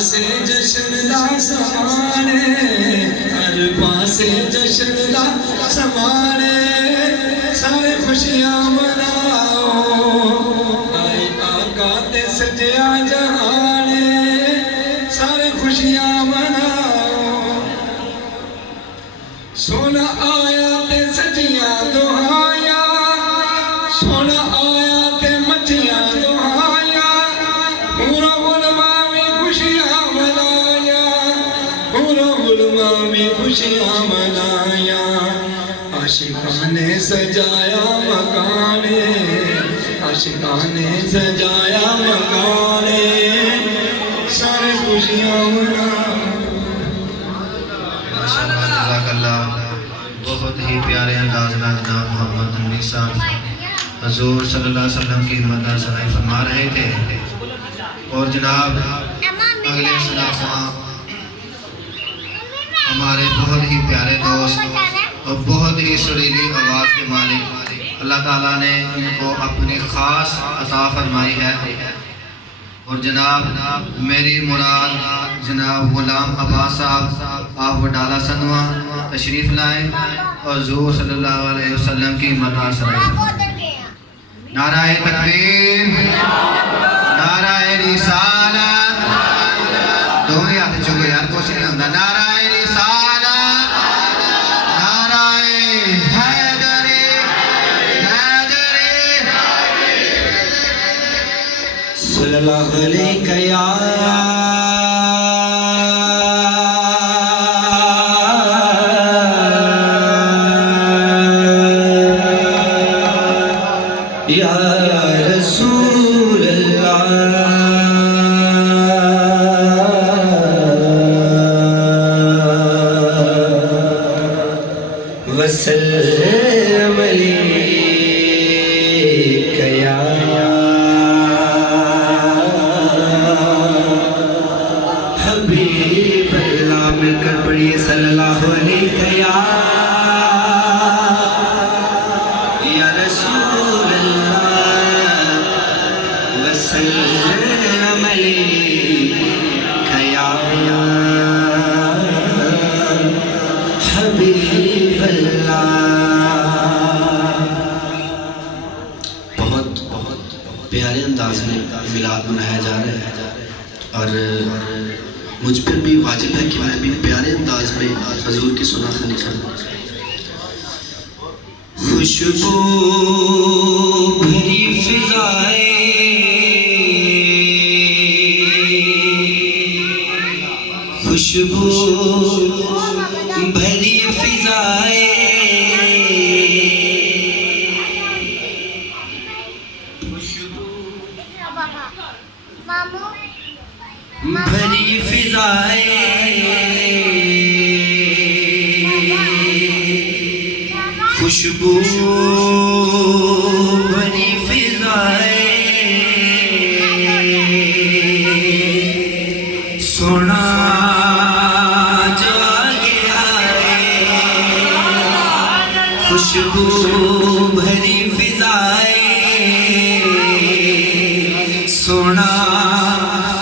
پاسے جشن دا سمانے ہر پاسے جشن دا سمانے سارے خوشیاں مناؤ آئی آقا تے سجیا جہانے سارے خوشیاں مناؤ سونا آیا تے سجیاں دہایا سونا آیا تے مچیاں دہایا پورا علماء میں خوشیاں منایا پورا علماء میں خوشیاں منایا عاشقاں نے سجایا مکانے عاشقاں نے سجایا مکانے سارے خوشیاں منایا ماشاءاللہ جزاک اللہ بہت ہی پیارے انداز میں جناب محمد نبی صاحب حضور صلی اللہ علیہ وسلم کی مدح ثنائی فرما رہے تھے اور جناب اگلے سلام ہمارے بہت ہی پیارے دوست اور بہت ہی سریلی آواز کے مالک اللہ تعالیٰ نے ان کو اپنی خاص عطا فرمائی ہے اور جناب میری مراد جناب غلام عباس صاحب آپ وڈالہ سنوا تشریف لائیں اور حضور صلی اللہ علیہ وسلم کی مدح ثنائی نعرہ تکبیر نعرہ رسالت دونوں ہاتھ چکو یار کچھ نہیں ہوتا نعرہ رسالت نعرہ حیدری حیدری صلی اللہ علیہ یا یا رسول اللہ وسلم علیک یا حبیب اللہ مل کر پڑھیے صلی اللہ علیہ یا رسول اللہ وسلم علیک یا حبیب اللہ بہت پیارے انداز میں میلاد منایا جا رہا ہے اور مجھ پر بھی واجب ہے کہ میں بھی پیارے انداز میں حضور کی سنا خانی کروں خوشبو بھری فضائیں خوشبو بھری فضائیں بھری فضائیں خوشبو بھری فضائیں سونا جو آگے آئے خوشبو بھری فضائیں سونا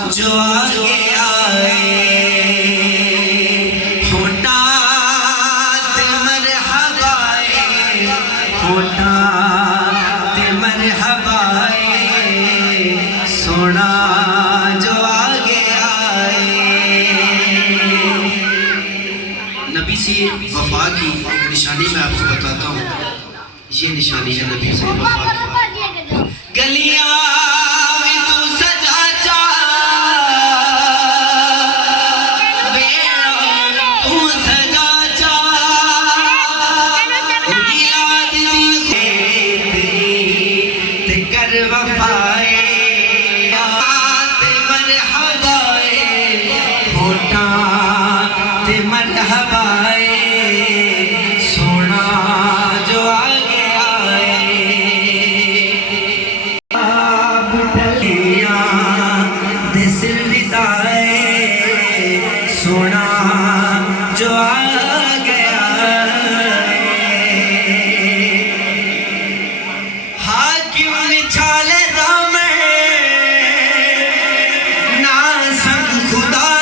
جو آگے آئے ہوتا تے مرحبائے ہوتا تے مرحبائے سونا جو آگے آئے نبی سے وفا کی ایک نشانی میں آپ کو بتاتا ہوں یہ نشانی ہے نبی سے وفا کی گلیاں سونا جو آگے آئے سونا جو آ گیا حاکم نچھال دامے نا سنگ خدا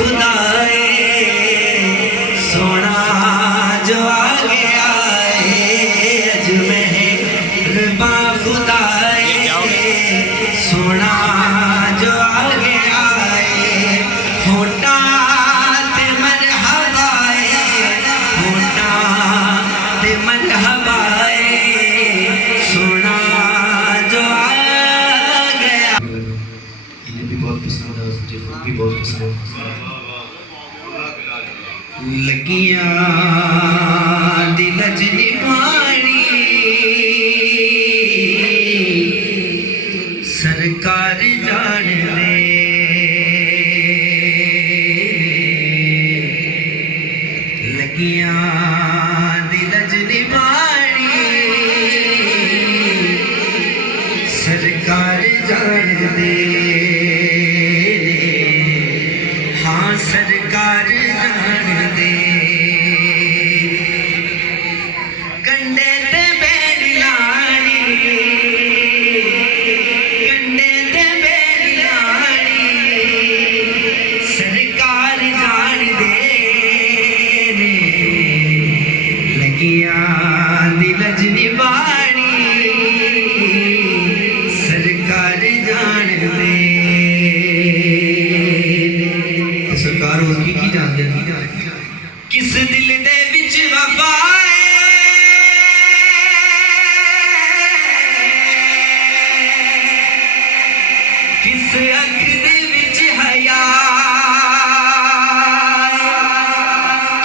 خدائے سونا جو آگے آئے اج مہرباں خدائے سونا جو آگے آئے ہوٹاں تے مرحبا ہوٹاں تے مرحبا سونا جو آ گیا. انہیں بھی بہت پسند ہے اور بھی بہت پسند ہے. لگیاں دل جنی پانی سرکار جان دے لگیاں دل جنی پانی سرکار جان دے ہاں سرکار جان دے کنڈے تے بیڑی لانی کنڈے تے بیڑی لانی سرکار جان دے لگیاں دل جنی بانی سرکار جان دے سرکار اور کی جان دے کس دل دے وچ وفا کس اکھ دے وچ حیا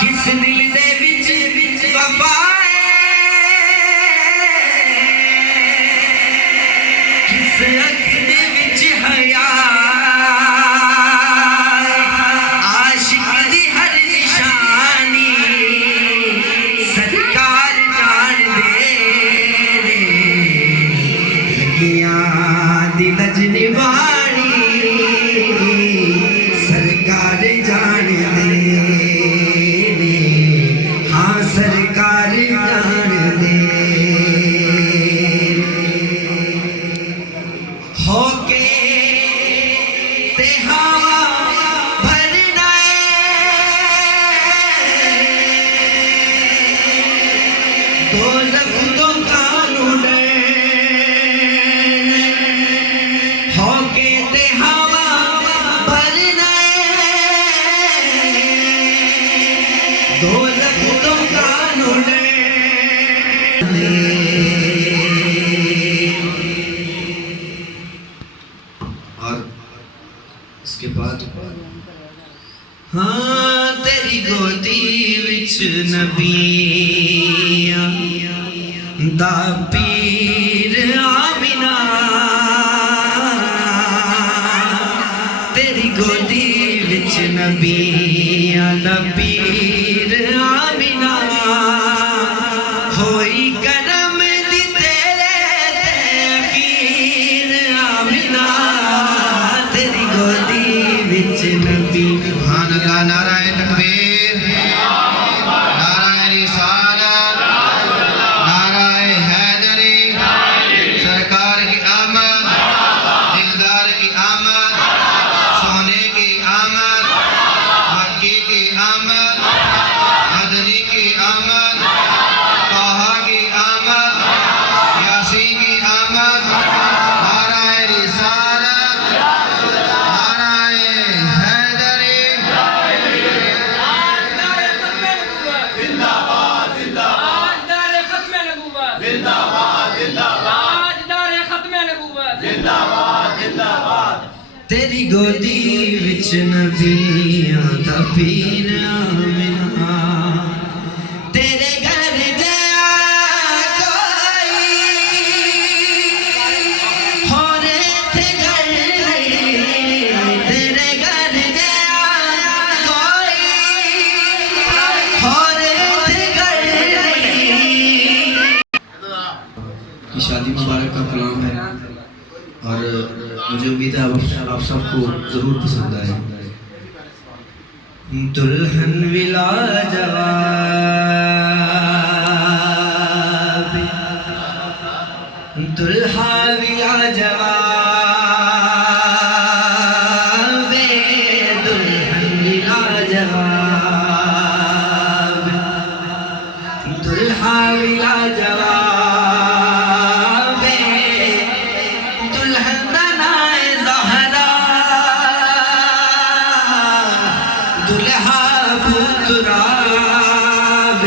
کس دل دے وچ وفا کس اکھ دے وچ حیا عاشق دی ہر نشانی سرکار جان دے لگیاں دل جنی بانی سرکار جان دے ہاں سرکار جان دے ہو کے تے ہوا بھرنا دوزخ تو کانوں ہو کے تے ہوا بھرنا دوزخ تو کانوں اور اس کے بعد ہاں تیری گودی وچ نبیاں دا پیر آمینہ تیری گودی وچ نبیاں دا پیر آمینہ ہوئی کرم دی تیرے تے اخیر آمینہ تیری گودی وچ نبی سبحان اللہ. نعرہ تکبیر، نعرہ رسالت، نعرہ حیدری. سرکار کی آمد، دلدار کی آمد، سونے کی آمد، مکی کی آمد، مدنی کی آمد، طٰہٰ کی آمد، یاسین کی آمد. نعرہ رسالت، نعرہ حیدری. تیری گودی وچ نبیاں دا پیر آمینہ تیرے گھر جیا کوئی ہور ایتھے گھر نہیں تیرے گھر جیا کوئی ہور ایتھے گھر نہیں. کی شادی مبارک کا کلام ہے اور مجھے امید ہے آپ سب کو ضرور پسند آئے. دلہن ولا جواب دلہا ولا جواب دلہن ولا جواب دلہا بلا جواب دلہن دنائے زہرا دلہا بتراب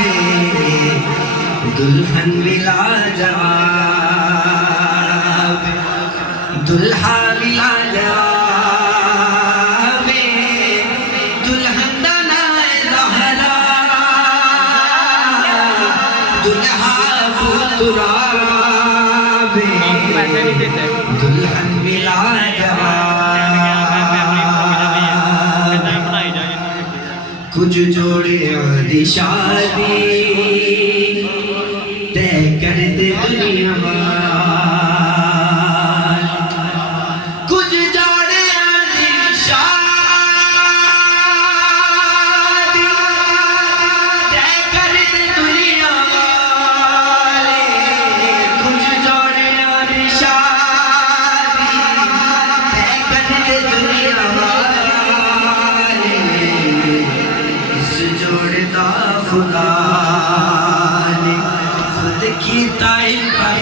دلہن بلا جواب دلہا بلا جواب دلہن دنائے زہرا دلہا بتراب دلہن بلا جواب کچھ جوڑے دی شادی طے کر دے دنیا وال کچھ جوڑے دی شادی طے کر دے دنیا والے کچھ جوڑے دی شادی طے کر دے دنیا والے اس جوڑے دا خدا نے خود کیتا انتخاب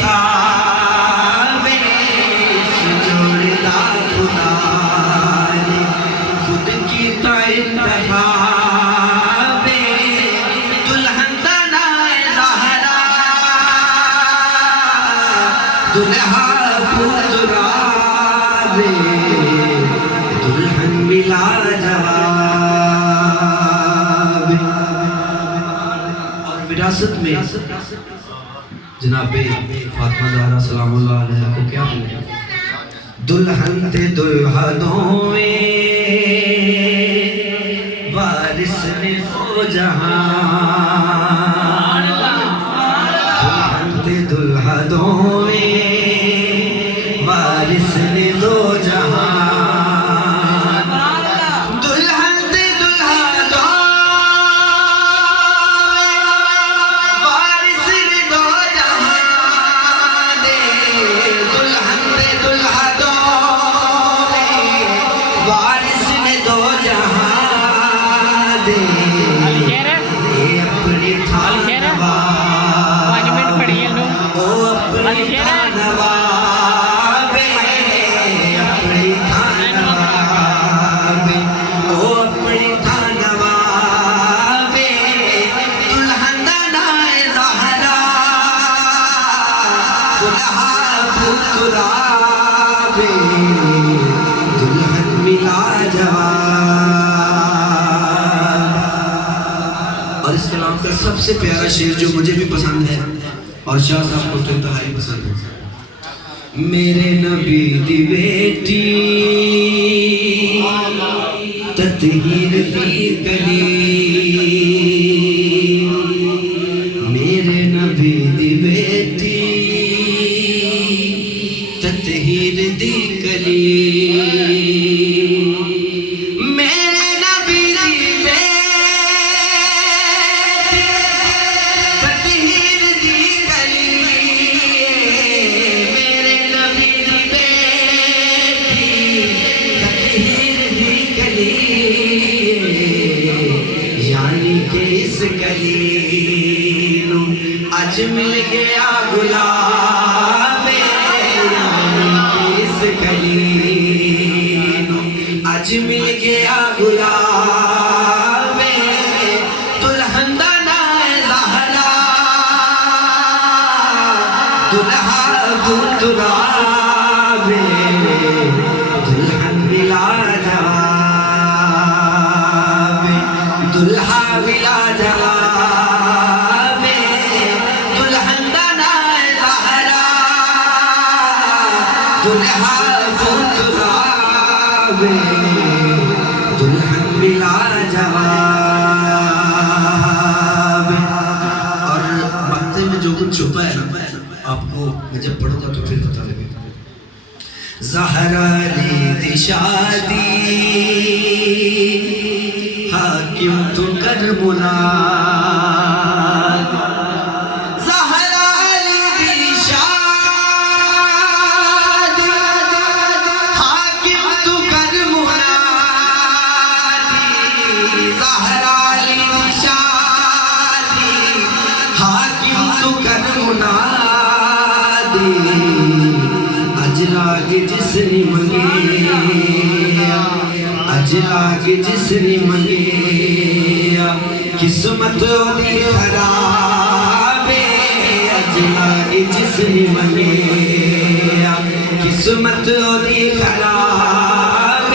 اس جوڑے دا خدا نے خود کیتا انتخاب دلہن دنائے زہرا دلہا بتراب دلہن بلا جواب اور وراثت میں جناب فاطمہ زہرا سلام اللہ علیہ کو کیا ملے دلہن تے دلہا دوئے وارث نے دو جہان دلہن تے دلہا دوئے وارث نے دو جہان دلہن تے دلہا دوئے وارث نے دو جہان دلہن تے دلہا دوئے وارث نے دو جہان اے اپنی تھان نواب او اپنی تھان نواب اپنی تھان نواب او اپنی تھان نواب دلہن دنائے زہرا دلہا بتراب دلہن بلا جواب اور اس کلام کا سب سے پیارا شعر جو مجھے بھی پسند ہے اور شاہ صاحب کو تو انتہائی پسند ہے میرے نبی دی بیٹی تطہیر دی گلی میرے نبی دی بیٹی تطہیر دی گلی میرے نبی دی بیٹی تطہیر دی گلی میرے نبی دی بیٹی تطہیر دی گلی یعنی کہ اس گلی نو اج مل گیا گلاب یعنی کہ اس گلی نو اج مل گیا گلاب دلہن دنائے زہرا دلہا بتراب دلہن بلا جواب دلہا بلا جواب دلہن دنائے زہرا دلہا بتراب دلہن بلا جواب اور مقطع میں جو کچھ چھپا ہے نا آپ کو میں جب پڑھوں گا تو پھر پتہ لگے زہرا دی شادی حاکم تو کر مناد زہرا دی شادی حاکم تو کر مناد زہرا لی شادی حاکم تو کر منادی اجلا کے جس نے منگے اجلا کے جس نے منگے قسمت دی خراب اجلا کے جس نے منگے قسمت دی خراب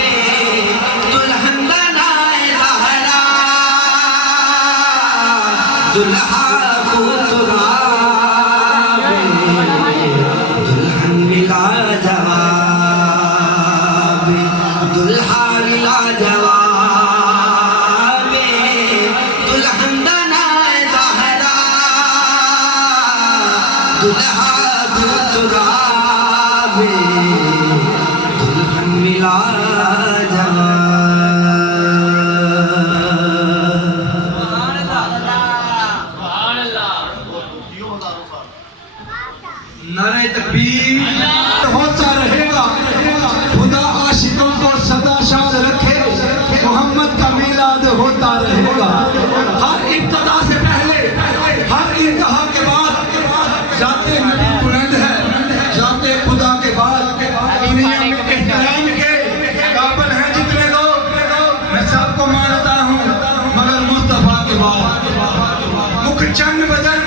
دلہن بنائے زہرا دلہا کو تراب دلہن ملا جواب دلہا ملا جواب دلہن بنائے زہرا دلہا کو تراب دلہن ملا جواب نعرہ تکبیر ہوتا رہے گا خدا عاشقوں کو سدا شاد رکھے محمد کا میلاد ہوتا رہے گا ہر ابتدا سے پہلے ہر انتہا کے بعد ذات نبی بلند ہے ذات خدا کے بعد دنیا میں احترام کے قابل ہیں جتنے لوگ میں سب کو مانتا ہوں مگر مصطفیٰ کے بعد مکھ چند بدن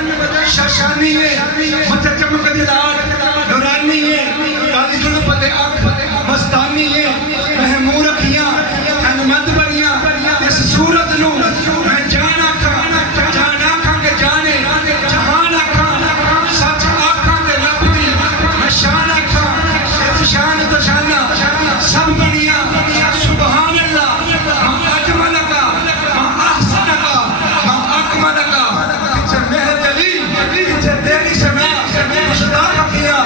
شاشانی ہے متھے چمک دلال نورانی ہے کالی ظلفت آنکھ مستانی ہے محمور اکھیاں حنمد بریاں اس صورت نو میں جان آکھاں کہ جانے جہان آکھاں سچ آکھاں کہ رب دی میں شان آکھاں اس شان تو شانہ سب بنیاں سبحان اللہ ماں اجمل کا ماں احسن کا ماں اکمل کا کچھ مہر جلی کچھ تیری سنا مشتاق کیا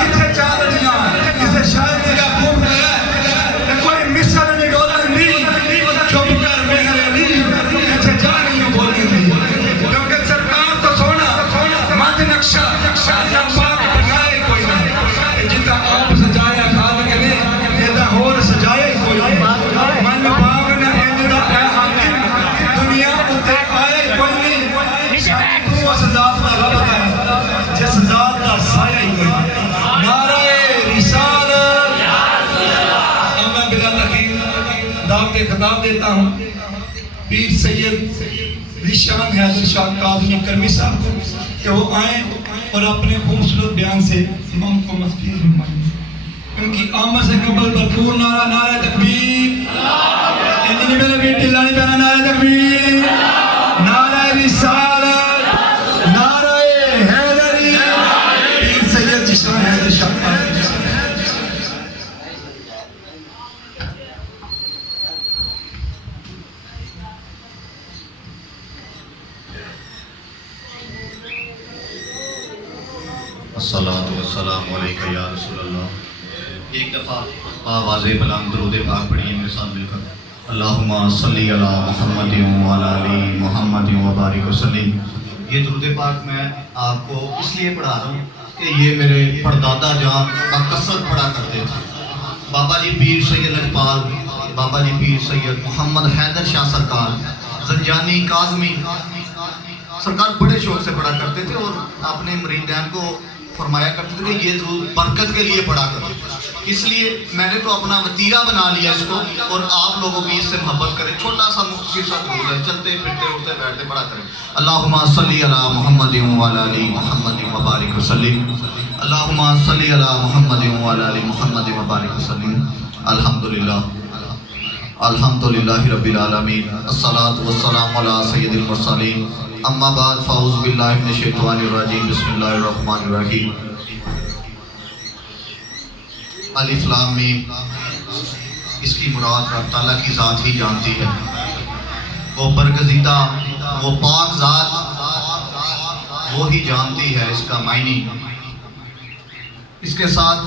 کتھے چادریاں کسے شاید کا خوب ہے کوئی مصر نہیں ڈولر نہیں چپ کر مہر نہیں کچھے جانیوں بولنی تھی کیونکہ سرکار تو سونا مد نقشہ یا پاک بنائے کوئی نہیں جتا آپ سجایا خاد کے لئے جتا ہور سجائے کوئی نہیں من باغ نہ اندہ اے حاکم دنیا اتے آئے کوئی نہیں تو اس ذات کا رب ہے جس ذات کا سایہ ہی کوئی نعرہ رسالت اب میں بلا تخیر دعوت خطاب دیتا ہوں پیر سید ذیشان حیدر شاہ کاظمی کرمی صاحب کہ وہ آئیں اور اپنے خوبصورت بیان سے امام کو مسجد فرمائیں ان کی آمد سے قبل بھرپور نعرہ نعرہ تکبیر انجنی میرے بیٹی لانی پینا نعرہ تکبیر نعرہ رسالت نعرہ حیدری پیر سید ذیشان حیدر شاہ الصلاۃ والسلام علیکہ یا رسول اللہ. ایک دفعہ آواز بلند درود پاک پڑھیے میرے ساتھ مل کر. اللہم صلی علی محمد وعلی آل محمد وبارک وسلم. یہ درود پاک میں آپ کو اس لیے پڑھا رہا ہوں کہ یہ میرے پردادا جان بکثرت پڑھا کرتے تھے. بابا جی پیر سید لجپال بابا جی پیر سید محمد حیدر شاہ سرکار زنجانی کاظمی سرکار بڑے شوق سے پڑھا کرتے تھے اور اپنے مریدین کو فرمایا کرتے تھے کہ یہ درود برکت کے لیے پڑھا کرو. اس لیے میں نے تو اپنا وتیرہ بنا لیا اس کو اور آپ لوگوں بھی اس سے محبت کریں. چھوٹا سا مختصر سا درود ہے چلتے پھرتے اٹھتے بیٹھتے پڑھا کریں. اللہم صلی علی محمد وعلی آل محمد وبارک وسلم. اللہم صلی علی محمد وعلی آل محمد وبارک وسلم. الحمدللہ الحمدللہ رب العالمین. الصلاۃ والسلام علی سید المرسلین. اما بعد فاعوذ باللہ من الشیطان الرجیم. بسم اللہ الرحمن الرحیم. الف لام میم. اس کی مراد رب تعالیٰ کی ذات ہی جانتی ہے. وہ برگزیدہ وہ پاک ذات وہ ہی جانتی ہے اس کا معنی. اس کے ساتھ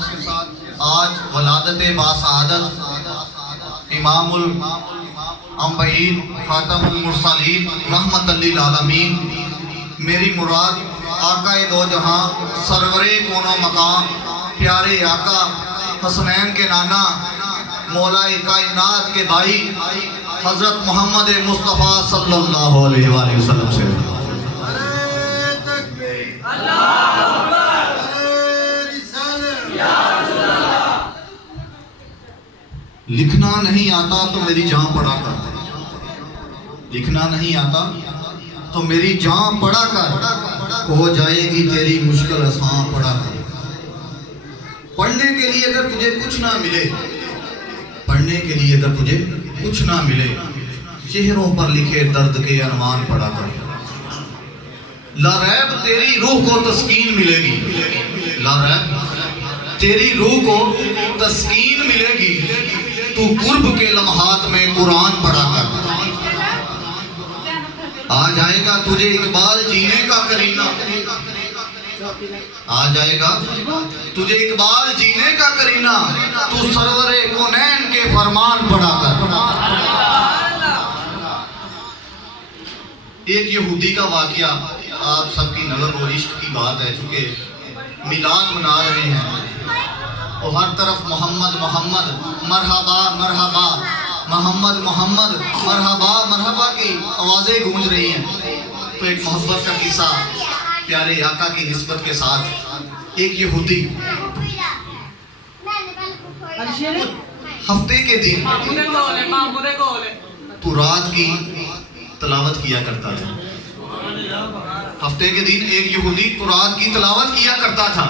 آج ولادت باسعادت امام الانبیاء خاتم المرسلین رحمت للعالمین. میری مراد آقا دو جہاں سرور کون و مقام پیارے آقا حسنین کے نانا مولا کائنات کے بھائی حضرت محمد مصطفیٰ صلی اللہ علیہ وآلہ وسلم سے لکھنا نہیں آتا تو میری جان پڑھا کر، لکھنا نہیں آتا تو میری جان پڑھا کر، ہو جائے گی تیری مشکل آسان پڑھا کر۔ پڑھنے کے لیے اگر تجھے کچھ نہ ملے، پڑھنے کے لیے اگر تجھے کچھ نہ ملے، چہروں پر لکھے درد کے عنوان پڑھا کر۔ لا ریب تیری روح کو تسکین ملے گی، لا ریب تیری روح کو تسکین ملے گی، تو قرب کے لمحات میں قرآن پڑھا کر۔ آ جائے گا تجھے اقبال جینے کا کرینہ، آ جائے گا تجھے اقبال جینے کا کرینہ، تو سرور کونین کے فرمان پڑھا کر۔ ایک یہودی کا واقعہ آپ سب کی نظر و عشق کی بات ہے، چونکہ میلاد منا رہے ہیں تو ہر طرف محمد محمد مرحبا مرحبا، محمد محمد مرحبا مرحبا کی آوازیں گونج رہی ہیں۔ تو ایک محبت کا قصہ پیارے آقا کی نسبت کے ساتھ، ایک یہودی ہفتے کے دن تو رات کی تلاوت کیا کرتا تھا۔ ہفتے کے دن ایک یہودی تو رات کی تلاوت کیا کرتا تھا۔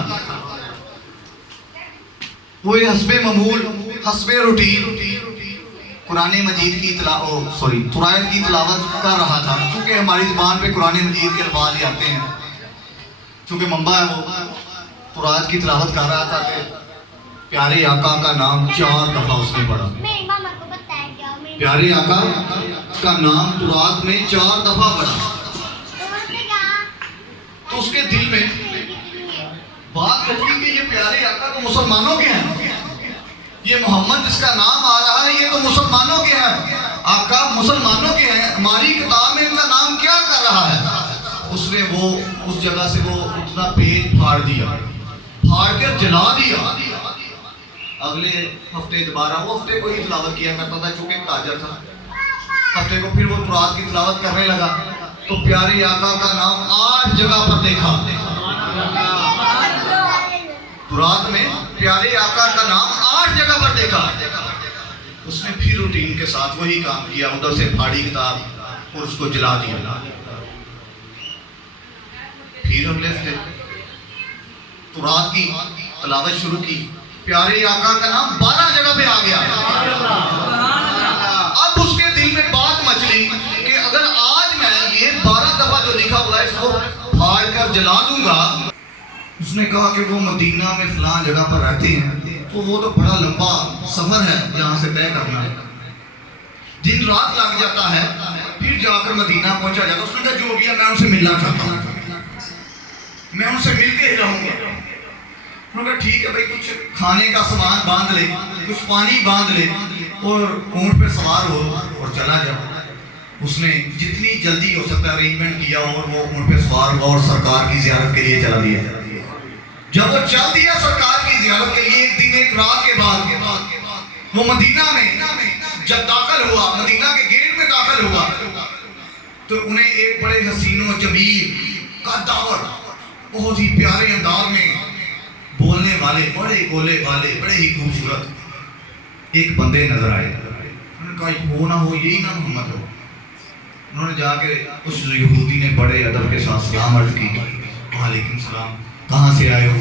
وہ حسب معمول، حسب روٹین قرآن مجید کی قرآن کی تلاوت کر رہا تھا، چونکہ ہماری زبان پہ قرآن مجید کے الفاظ ہی آتے ہیں، چونکہ منبع ہے وہ۔ قرآن کی تلاوت کر رہا تھا کہ پیارے آقا کا نام 4 دفعہ اس نے پڑھا۔ پیارے آقا کا نام قرآن میں 4 دفعہ پڑھا تو اس کے دل میں بات کرتی کہ یہ پیارے آقا تو مسلمانوں کے ہیں، یہ محمد جس کا نام آ رہا ہے یہ تو مسلمانوں کے ہیں، آقا مسلمانوں کے ہیں، ہماری کتاب میں ان کا نام کیا کر رہا ہے؟ اس نے وہ اس جگہ سے وہ اتنا پیج پھاڑ دیا، پھاڑ کر جلا دیا۔ اگلے ہفتے دوبارہ وہ ہفتے کو ہی تلاوت کیا کرتا تھا، چونکہ تاجر تھا۔ ہفتے کو پھر وہ قرآن کی تلاوت کرنے لگا تو پیارے آقا کا نام 8 جگہ پر دیکھا۔ رات میں پیارے آقا کا نام 8 جگہ پر دیکھا۔ اس نے پھر روٹین کے ساتھ وہی کام کیا، ادھر سے پھاڑی کتاب اور اس کو جلا دیا۔ پھر اگلے ہفتے تو رات کی تلاوت شروع کی، پیارے آقا کا نام 12 جگہ پہ آ گیا۔ اب اس کے دل میں بات مچلی کہ اگر آج میں یہ 12 دفعہ جو لکھا ہوا ہے اس کو پھاڑ کر جلا دوں گا۔ اس نے کہا کہ وہ مدینہ میں فلاں جگہ پر رہتے ہیں تو وہ تو بڑا لمبا سفر ہے جہاں سے طے کرنا ہے، دن رات لگ جاتا ہے، پھر جا کر مدینہ پہنچا جاتا۔ اس نے کہا جو بھی ہے میں ان سے ملنا چاہتا ہوں، میں ان سے مل کے ہی رہوں گا۔ انہوں نے کہا ٹھیک ہے بھائی، کچھ کھانے کا سامان باندھ لے، کچھ پانی باندھ لے اور اونٹ پہ سوار ہو اور چلا جا۔ اس نے جتنی جلدی ہو سکتا ارینجمنٹ کیا اور وہ اونٹ پہ سوار ہوا اور سرکار کی زیارت کے لیے چلا دیا۔ جب وہ چل دیا سرکار کی زیارت کے لیے، ایک دن ایک رات کے بعد وہ مدینہ میں جب داخل ہوا، مدینہ کے گیٹ میں داخل ہوا تو انہیں ایک بڑے حسین و جمیل قدور، بہت ہی پیارے انداز میں بولنے والے، بڑے گولے والے، بڑے ہی خوبصورت ایک بندے نظر آئے۔ انہوں نے کہا وہ نہ ہو، یہی نہ محمد ہو۔ انہوں نے جا کے اس یہودی نے بڑے ادب کے ساتھ سلام عرض کی، وعلیکم السلام، کہاں سے آئے ہو؟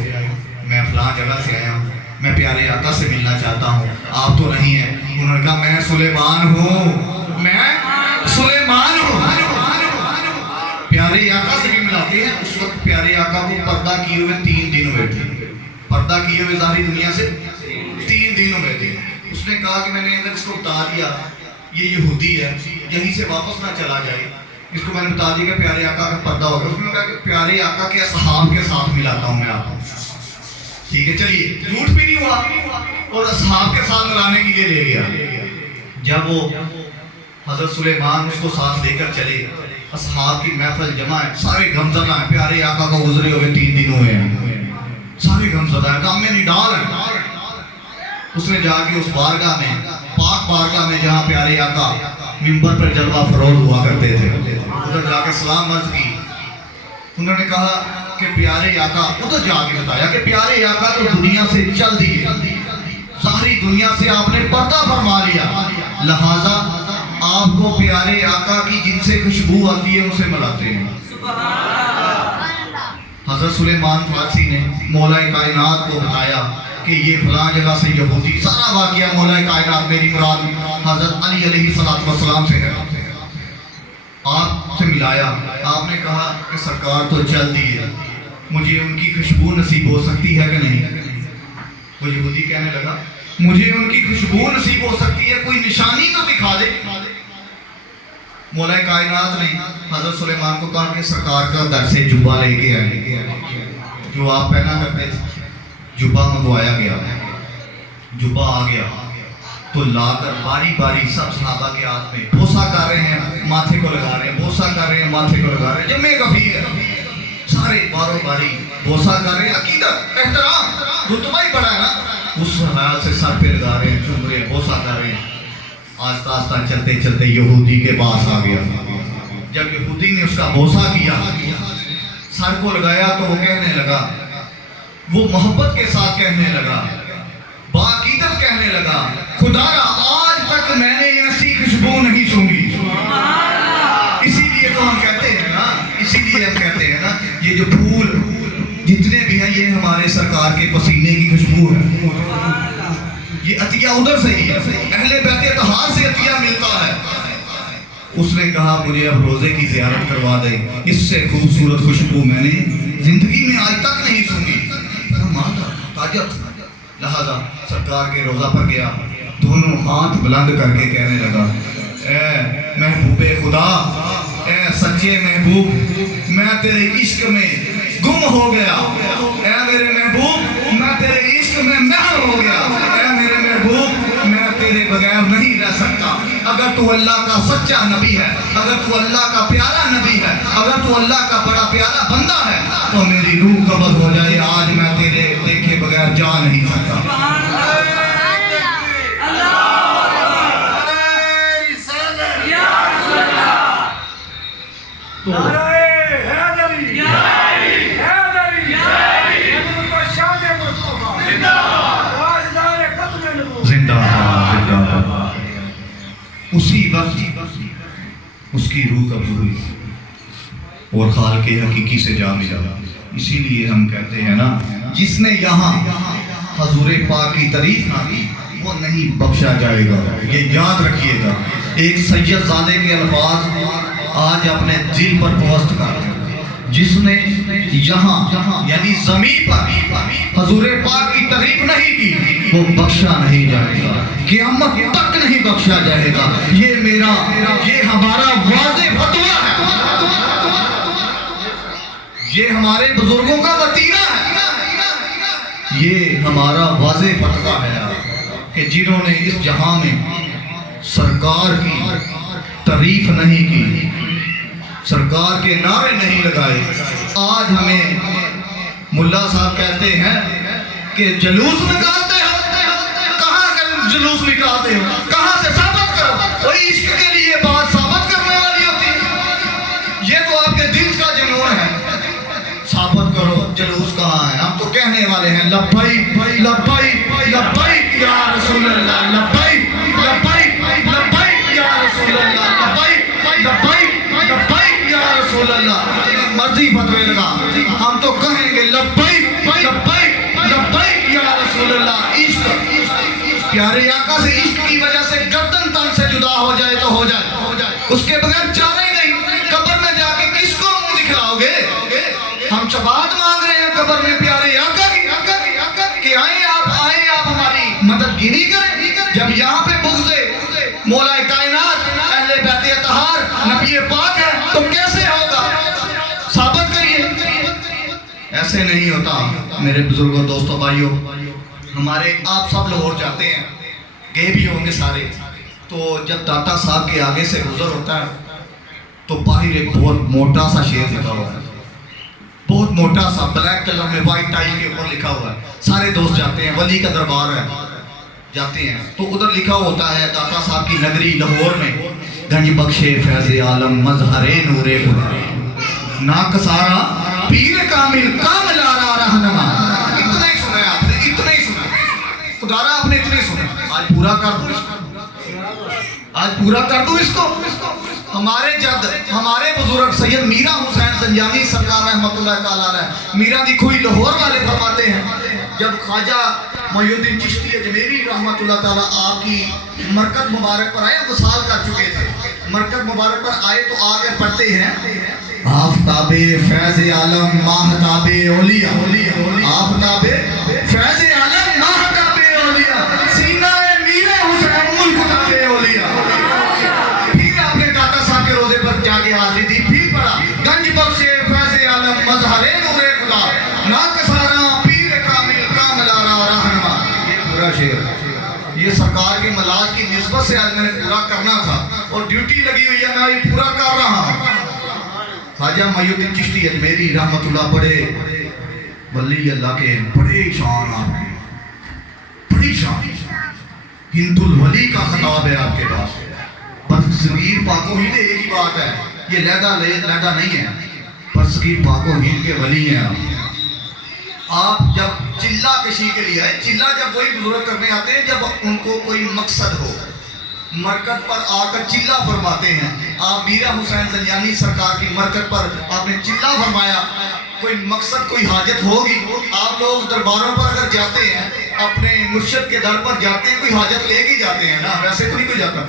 میں فلاں جگہ سے آیا ہوں، میں پیارے آقا سے ملنا چاہتا ہوں، آپ تو نہیں ہیں۔ انہوں نے کہا میں سلیمان ہوں، میں سلیمان ہوں۔ پیارے آقا سے بھی ملاتے ہیں۔ اس وقت پیارے آقا کو پردہ کیے ہوئے 3 دن ہوئے تھے، پردہ کیے ہوئے ظاہری دنیا سے 3 دن ہوئے تھے۔ اس نے کہا کہ میں نے اگر اس کو بتا دیا یہ یہودی ہے، یہیں سے واپس نہ چلا جائے، اس کو میں نے بتا دیا کہ پیارے آقا کا پردہ ہو گیا۔ اس نے کہا کہ پیارے آقا کے اصحاب کے ساتھ ملاتا ہوں میں آپ کو۔ ٹھیک ہے چلیے، جھوٹ بھی نہیں ہوا اور اصحاب کے ساتھ ملانے کے لیے لے گیا۔ جب وہ حضرت سلیمان اس کو ساتھ لے کر چلے، اصحاب کی محفل جمع ہے، سارے غمزدہ ہیں، پیارے آقا کو گزرے ہوئے 3 دن ہوئے ہیں، سارے غمزدہ ہیں، کام میں نڈال ہیں۔ اس نے جا کے اس بارگاہ میں، پاک بارگاہ میں جہاں پیارے آقا منبر پر جلوہ فروز ہوا کرتے تھے. ادھر جا کے سلام عرض کی. انہوں نے کہا کہ پیارے آقا, ادھر جا کے بتایا کہ پیارے آقا تو دنیا سے چل دیے, ساری دنیا سے آپ نے پردہ فرما لیا, لہٰذا آپ کو پیارے آقا کی جن سے خوشبو آتی ہے ان سے ملاتے ہیں. حضرت سلیمان فارسی نے مولا کائنات کو بتایا کہ یہ فلاں جگہ سے یہودی, سارا واقعہ مولا کائنات میری مراد حضرت علی علیہ السلام سے ہے, آپ سے ملایا. آپ نے کہا کہ سرکار تو چلتی ہے, مجھے ان کی خوشبو نصیب ہو سکتی ہے کہ نہیں؟ وہ یہودی کہنے لگا مجھے ان کی خوشبو نصیب ہو سکتی ہے, کوئی نشانی تو دکھا دے. مولا کائنات نے حضرت سلیمان کو کہا کہ سرکار کا در سے جبہ لے کے آئے, جو آپ پہنا کرتے تھے. جبہ منگوایا گیا, جبہ آ گیا تو لا کر باری باری سب صحابہ کے ہاتھ میں بوسہ کر رہے ہیں, ماتھے کو لگا رہے ہیں, بوسہ کر رہے ہیں, ماتھے کو لگا رہے ہیں. جمع غفیر ہے, سارے باروں باری بوسہ کر رہے ہیں, عقیدت احترام رتبہ ہی بڑا ہے نا, اس خیال سے سر پہ لگا رہے ہیں, چوم رہے ہیں, بوسہ کر رہے ہیں. آہستہ آہستہ چلتے چلتے یہودی کے پاس آ گیا. جب یہودی نے اس کا بوسہ کیا, سر کو لگایا تو وہ کہنے لگا, وہ محبت کے ساتھ کہنے لگا, باعقیدت کہنے لگا, خدایا آج تک میں نے ایسی خوشبو نہیں سونگی. اسی لیے تو ہم کہتے ہیں نا, اسی لیے ہم کہتے ہیں نا, یہ جو پھول جتنے بھی ہیں یہ ہمارے سرکار کے پسینے کی خوشبو ہے. یہ عطیہ ادھر سے ہی ہے, اہل بیت طہار سے عطیہ ملتا ہے. اس نے کہا مجھے اب روزے کی زیارت کروا دے, اس سے خوبصورت خوشبو میں نے زندگی میں آج تک نہیں سنی. لہذا سرکار کے روزہ پر گیا, دونوں ہاتھ بلند کر کے کہنے لگا اے محبوب خدا, اے سچے محبوب, میں تیرے عشق میں گم ہو گیا. اے میرے محبوب میں تیرے عشق میں محو ہو گیا. اے میرے محبوب میں تیرے بغیر نہیں رہ سکتا. اگر تو اللہ کا سچا نبی ہے, اگر تو اللہ کا پیارا نبی ہے, اگر تو اللہ کا بڑا پیارا بندہ ہے تو میری روح قبض ہو جائے, آج میں تیرے دیکھے بغیر جا نہیں سکتا. اسی وقت اس کی روح قبض ہوئی اور خالق حقیقی سے جا ملا. اسی لیے ہم کہتے ہیں نا, جس نے یہاں حضور پاک کی تعریف نہ کی وہ نہیں بخشا جائے گا. یہ یاد رکھیے گا. ایک سید زادے کے الفاظ آج اپنے دل پر پوست کر, جس نے یہاں یعنی زمین پر حضور پاک کی تعریف نہیں کی وہ بخشا نہیں جائے گا, قیامت تک نہیں بخشا جائے گا. یہ میرا, یہ ہمارا واضح فتویٰ ہے, یہ ہمارے بزرگوں کا وطیرہ ہے, یہ ہمارا واضح فتویٰ ہے کہ جنہوں نے اس جہاں میں سرکار کی تعریف نہیں کی, سرکار کے نعرے نہیں لگائے, آج ہمیں ملا صاحب کہتے ہیں کہ جلوس نکالتے ہو. کہاں کا جلوس نکالتے ہو, کہاں سے ثابت کرو. وہی عشق کے لیے بات ثابت کرنے والی ہوتی ہے, یہ تو آپ کے دل کا جنون ہے. ثابت کرو جلوس کہاں ہے. ہم تو کہنے والے ہیں لبیک لبیک لبیک یا رسول اللہ, لبیک لبیک لبیک یا رسول اللہ, لبیک لبیک لبیک یا رسول اللہ. مرضی فتوے لگا, ہم تو کہیں گے لبیک لبیک لبیک یا رسول اللہ. عشق پیارے آقا سے عشق کی وجہ سے گردن تن سے جدا ہو جائے تو ہو جائے, اس کے بغیر چارہ ہی نہیں. قبر میں جا کے کس کو منہ دکھلاؤ گے؟ ہم شفاعت مانگ رہے ہیں قبر میں پیارے آقا کی کہ آئیں آپ ہماری مدد گیری کریں. جب یہاں پہ بغض مولا کائنات اہل بیت طہار نبی پاک ہے تو کیسے ہوگا؟ ثابت کریے. ایسے نہیں ہوتا. میرے بزرگوں, دوستوں, بھائیوں, ہمارے آپ سب لاہور جاتے ہیں, گئے بھی ہوں گے سارے. تو جب داتا صاحب کے آگے سے گزر ہوتا ہے تو باہر ایک بہت موٹا سا شعر لکھا ہوا ہے, بہت موٹا سا بلیک کلر میں وائٹ ٹائی کے اوپر لکھا ہوا ہے. سارے دوست جاتے ہیں, ولی کا دربار ہے, جاتے ہیں تو ادھر لکھا ہوتا ہے داتا صاحب کی نگری لاہور میں گنج بخشے فیض عالم مظہر نور خدا ناکسارا پیر کامل کامل آرا رہنما. اتنا ہی سنا ہے آپ نے, اتنا ہی سنا. خدارا آپ نے اتنا ہی سنا. آج پورا کر دو اس کو, آج پورا کر دو اس کو. ہمارے جد ہمارے بزرگ سید میرا حسین زنجانی سرکار رحمت اللہ تعالیٰ علیہ میرا دی کھوئی لاہور والے فرماتے ہیں جب خواجہ محی الدین چشتی اجمیری رحمت اللہ تعالیٰ آپ کی مرکز مبارک پر آئے, وصال کر چکے تھے, مرکز مبارک پر آئے تو آگے پڑھتے ہیں آفتاب فیض عالم ماہتاب اولیاء, آفتاب فیض عالم ماہتاب اولیاء, سینہ میرے حسین ملکتاب اولیاء. پھر آپ نے داتا صاحب کے روزے پر جا کے حاضری دی, پھر پڑھا گنج بخشے فیض عالم مظہر نور خدا ناکسارا پیر کامل کامل آرا رہنما. یہ پورا شعر یہ سرکار کی ملاج کی نسبت سے آج میں نے پورا کرنا تھا اور ڈیوٹی لگی ہوئی ہے, میں یہ پورا کر رہا ہوں. خواجہ محی الدین چشتی اجمیری رحمت اللہ بڑے ولی اللہ کے بڑے شان, آپ کے بڑی شان, ہند الولی کا خطاب ہے آپ کے پاس. بس صغیر پاک و ہند ایک ہی بات ہے, یہ لہدہ نہیں ہے, پر صغیر پاک و ہند کے ولی ہیں آپ. جب چلہ کشی کے لیے آئے, چلہ جب وہی بزرگ کرنے آتے ہیں جب ان کو کوئی مقصد ہو, مرکز پر آ کر چلہ فرماتے ہیں. آپ میرا حسین زنجانی سرکار کی مرکز پر آپ نے چلہ فرمایا, کوئی مقصد کوئی حاجت ہوگی. آپ لوگ درباروں پر اگر جاتے ہیں, اپنے مرشد کے در پر جاتے ہیں, کوئی حاجت لے کے جاتے ہیں نا, ویسے تو نہیں کوئی جاتا.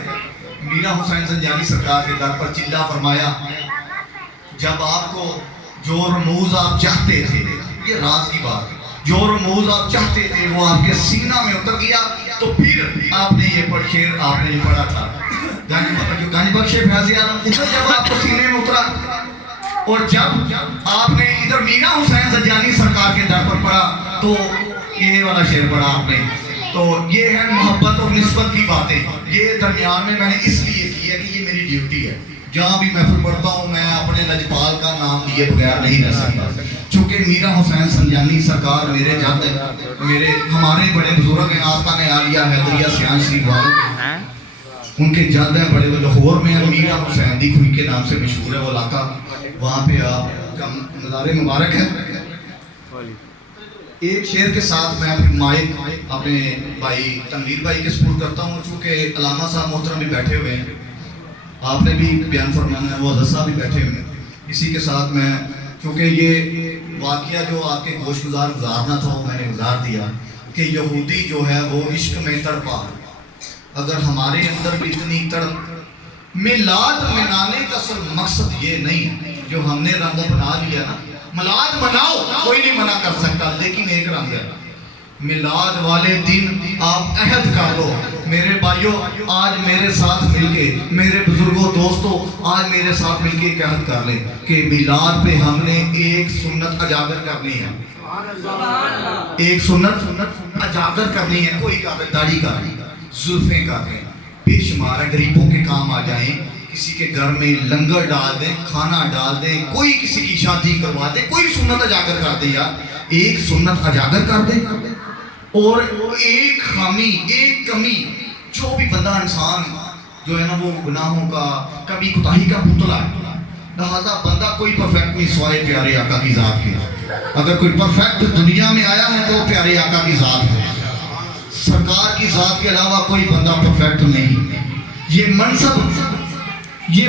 میرا حسین زنجانی سرکار کے در پر چلہ فرمایا جب آپ کو جو رموز آپ چاہتے تھے, یہ راز کی بات ہے, جو رموز آپ چاہتے تھے وہ آپ کے سینہ میں اتر گیا. تو پھر آپ نے یہ شعر آپ نے یہ پڑھا تھا گنج بخشے فیض عالم, ادھر جب آپ کو سینے میں اترا, اور جب آپ نے ادھر میرا حسین زنجانی سرکار کے در پر پڑھا تو یہ والا شعر پڑھا آپ نے. تو یہ ہے محبت اور نسبت کی باتیں. یہ درمیان میں نے اس لیے کی ہے کہ یہ میری ڈیوٹی ہے. جہاں بھی محفل پڑھتا ہوں میں اپنے لجپال کا نام لیے بغیر نہیں رہ سکتا, چونکہ میرا حسین زنجانی سرکار میرے جد میرے ہمارے بڑے بزرگ ہیں, آستانِ عالیہ حیدریہ سیان شریف والے, ان کے جد ہیں بڑے لاہور میں. میرا حسین دی کھوئی کے نام سے مشہور ہے وہ علاقہ, وہاں پہ آپ کا مزار مبارک ہے. ایک شعر کے ساتھ میں اپنے مائک اپنے بھائی تنویر بھائی کے سپورٹ کرتا ہوں, چونکہ علامہ صاحب محترم بھی بیٹھے ہوئے ہیں, آپ نے بھی بیان فرمانا ہے, وہ حضرت صاحب بھی بیٹھے ہوئے ہیں. اسی کے ساتھ میں چونکہ یہ واقعہ جو آپ کے گوش گزارنا تھا وہ میں نے گزار دیا کہ یہودی جو ہے وہ عشق میں تڑپا. اگر ہمارے اندر بھی اتنی تڑپ, میلاد منانے کا صرف مقصد یہ نہیں جو ہم نے رنگ بنا لیا نا, میلاد مناؤ کوئی نہیں منع کر سکتا, لیکن ایک رنگ ہے میلاد والے دن آپ عہد کر لو. میرے بھائیوں آج میرے ساتھ مل کے, میرے بزرگوں دوستوں آج میرے ساتھ مل کے ایک عہد کر لیں کہ میلاد پہ ہم نے ایک سنت اجاگر کرنی ہے, ایک سنت اجاگر کرنی ہے. کوئی کر رہے داڑھی کر رہی, زلفیں کر رہے, بے شمار غریبوں کے کام آ جائیں, کسی کے گھر میں لنگر ڈال دیں, کھانا ڈال دیں, کوئی کسی کی شادی کروا دیں, کوئی سنت اجاگر کر دیں. یار ایک سنت اجاگر کر دیں, اور ایک خامی ایک کمی جو بھی بندہ انسان جو ہے نا وہ گناہوں کا کمی کوتاہی کا پتلا ہے. لہٰذا بندہ کوئی پرفیکٹ نہیں سوائے پیارے آقا کی ذات کے. اگر کوئی پرفیکٹ دنیا میں آیا ہے تو پیارے آقا کی ذات ہے, سرکار کی ذات کے علاوہ کوئی بندہ پرفیکٹ نہیں. یہ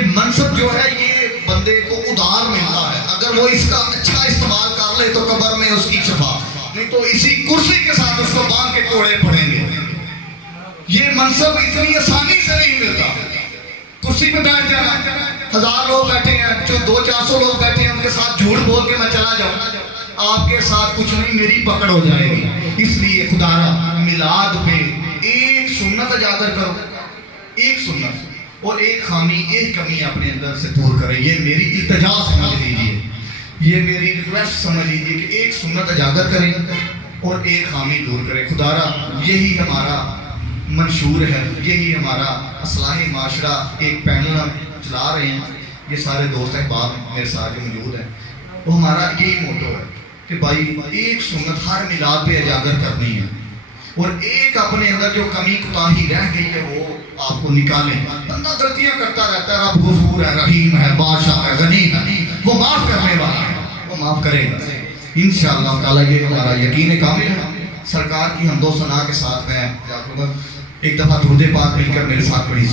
منصب جو ہے یہ بندے کو ادھار ملتا ہے, اگر وہ اس کا اچھا استعمال کر لے تو قبر میں اس کی شفا, نہیں تو اسی کرسی کے ساتھ اس کو باندھ کے کوڑے پڑیں گے. یہ منصب اتنی آسانی سے نہیں ملتا. کرسی پہ بیٹھ جانا, 1000 لوگ بیٹھے ہیں, جو 200-400 لوگ بیٹھے ہیں ان کے ساتھ جھوٹ بول کے میں چلا جاؤں, آپ کے ساتھ کچھ نہیں, میری پکڑ ہو جائے گی. اس لیے خدا را میلاد پہ ایک سنت اجاگر کرو, ایک سنت, اور ایک خامی ایک کمی اپنے اندر سے دور کریں. یہ میری التجا سمجھ لیجیے, یہ میری ریکویسٹ سمجھ لیجیے کہ ایک سنت اجاگر کریں اور ایک خامی دور کریں. خدا را یہی ہمارا منشور ہے, یہی ہمارا اصلاح معاشرہ ایک پینل ہم چلا رہے ہیں. یہ سارے دوست احباب میرے ساتھ جو موجود ہیں, وہ ہمارا یہی موٹو ہے کہ بھائی ایک سنت ہر میلاد پہ اجاگر کرنی ہے. اور ایک اپنے اندر جو کمی کوتاہی رہ گئی ہے وہ آپ کو نکالیں. بندہ غلطیاں کرتا رہتا ہے, رب غفور ہے, رحیم ہے, بادشاہ ہے, غنی ہے, وہ معاف کرنے والا ہے, وہ معاف کرے گا انشاءاللہ تعالیٰ. یہ ہمارا یقین کامل ہے. سرکار کی حمد و ثنا کے ساتھ میں ایک دفعہ درود پاک مل کر میرے ساتھ پڑھی.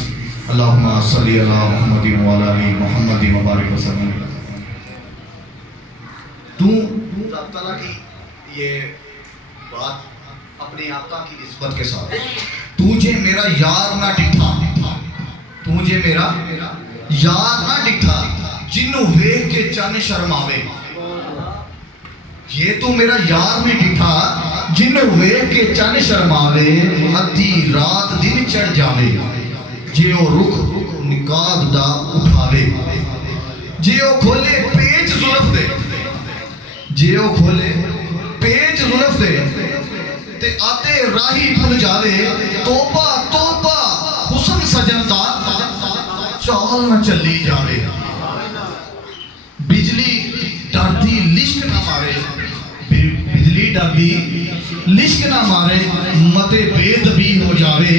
اللہم صلی علی محمد و علی آل محمد مبارک وسلم. تو رب تعالیٰ کی یہ بات اپنے آقا کی نسبت کے ساتھ, تجھے میرا یار نہ ڈٹھا, تجھے میرا یار نہ ڈٹھا, جنوں ویکھ کے چن شرماوے. یہ تو میرا یار نہیں ڈٹھا جنوں ویکھ کے چن شرماوے. ادھی رات دن چڑھ جاوے, جے او رخ نقاب دا اٹھاوے. جے او کھولے پیچ زلف دے, جے او کھولے پیچ زلف دے, تے آتے راہی بھول جاوے. توبہ توبہ حسن سجن دا چال نہ چلی جاوے. بجلی ڈردی لشک نہ مارے, بجلی ڈردی لشک نہ مارے, متے بے دبی ہو جاوے.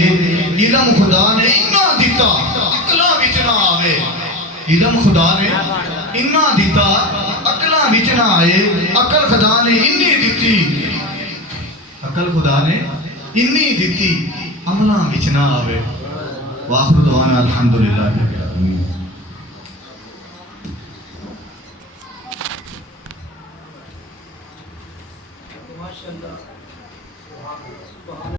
علم خدا نے اتنا دیتا عقلاں وچ نہ آوے. علم خدا نے اتنا دیتا عقلاں وچ نہ آئے. عقل خدا نے انی دیتی, عقل خدا نے انی دیتی, عملاں وچ نہ آوے. وآخر دعوانا الحمدللہ.